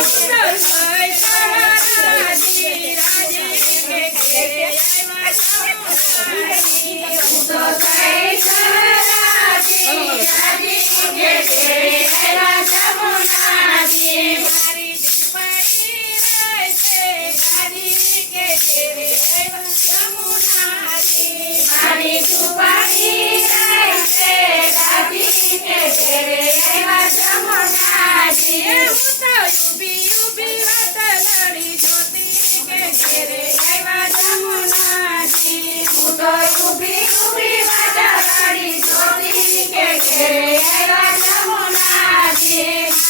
Não, કે રાજા મોનાજી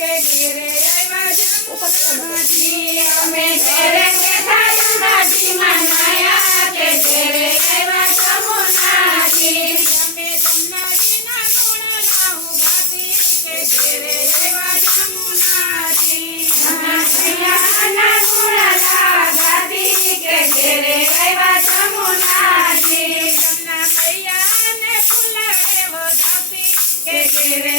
के तेरे के धर्मा जी मनाया के तेरे जमुना जी में जमुना जी ना गुण के तेरे जमुना जी मनाया ने फूल रे वो धाती के तेरे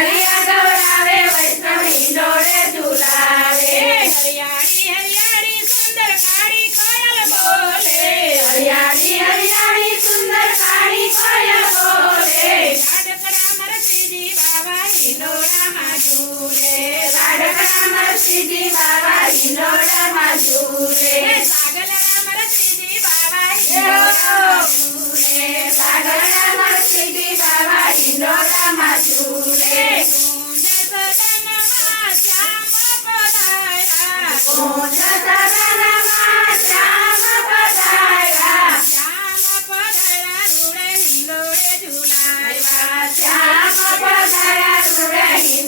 Yeah. ಮಜೂರೆ ಸಗಲ ಮರಸಿದಿ Baba ಇನ್ನೋಳ ಮಜೂರೆ ಸಗಲ ಮರಸಿದಿ Baba ಮಜೂರೆ ಸಗಲ ಮರಸಿದಿ Baba ಇನ್ನೋಳ ಮಜೂರೆ Oh, just a રૂડે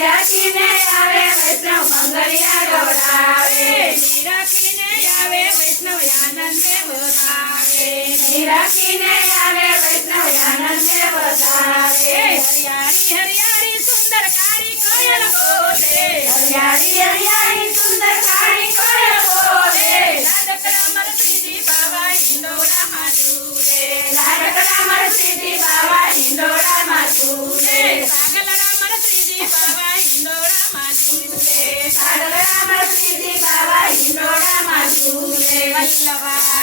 નિરખીને આવે વૈષ્ણવ મંગળિયા ગવડાવે રાખીને આવે વૈષ્ણવ આનંદે વધારે રાખીને આવે વૈષ્ણવ આનંદે વધારે હરિયાળી હરિયાળી સુંદર કાળી કોયલ બોલે. હરિયાળી હરિયાળી સુંદર કાળી કોયલ Bye.